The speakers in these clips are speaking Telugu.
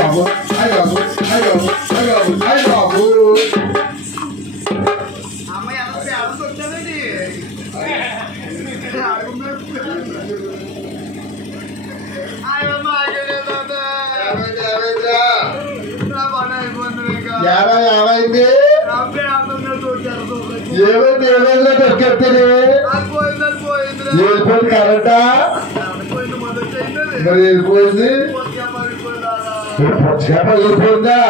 బాబు అయ్య బాబు అయ్య బాబు అయ్య బాబు అయ్య బాబు అమ్మాయి ఎంత పేడతో వచ్చానండి ఏమైంది ఏమైంది ఏమైందో దొరికెత్తుంది వెళ్ళిపోయింది కరెంటా మరి వెళ్ళిపోయింది వెళ్ళిపోయిందా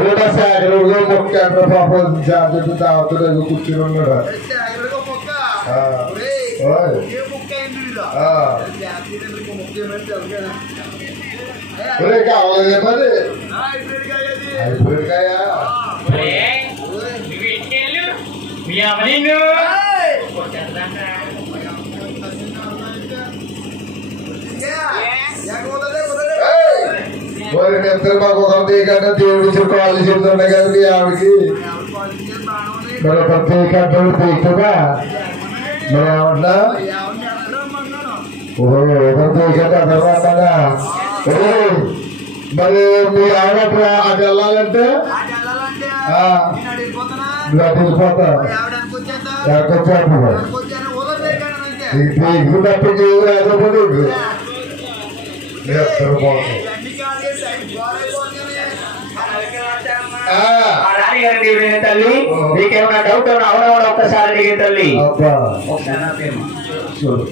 ఏదో సాగరంలో మొక్క పాపం జాగ్రత్త తాగుతాడు కూర్చుని ఉన్నాడు కావాలి మరి అయిపోయాయ మరి నిద్ర మాకు ఒక తీకంటే దేవుడి కాళ్ళు చెప్తుండే కదా మీ ఆవిడకి మరి ఒక తీకంటే తీస్తుందా మరి ఏమన్నా ఒక తీకంటే అదర్రాగా మరి మీ ఆవిడ అటు వెళ్ళాలంటే వెళ్ళిపోతా ఎక్కడికొచ్చేప్పుడు నీకు తప్పించి రాకపోతే తల్లి నీకేమైనా డౌట్ అవునా? అవునవును ఒక్కసారి అడిగే తల్లి చూడు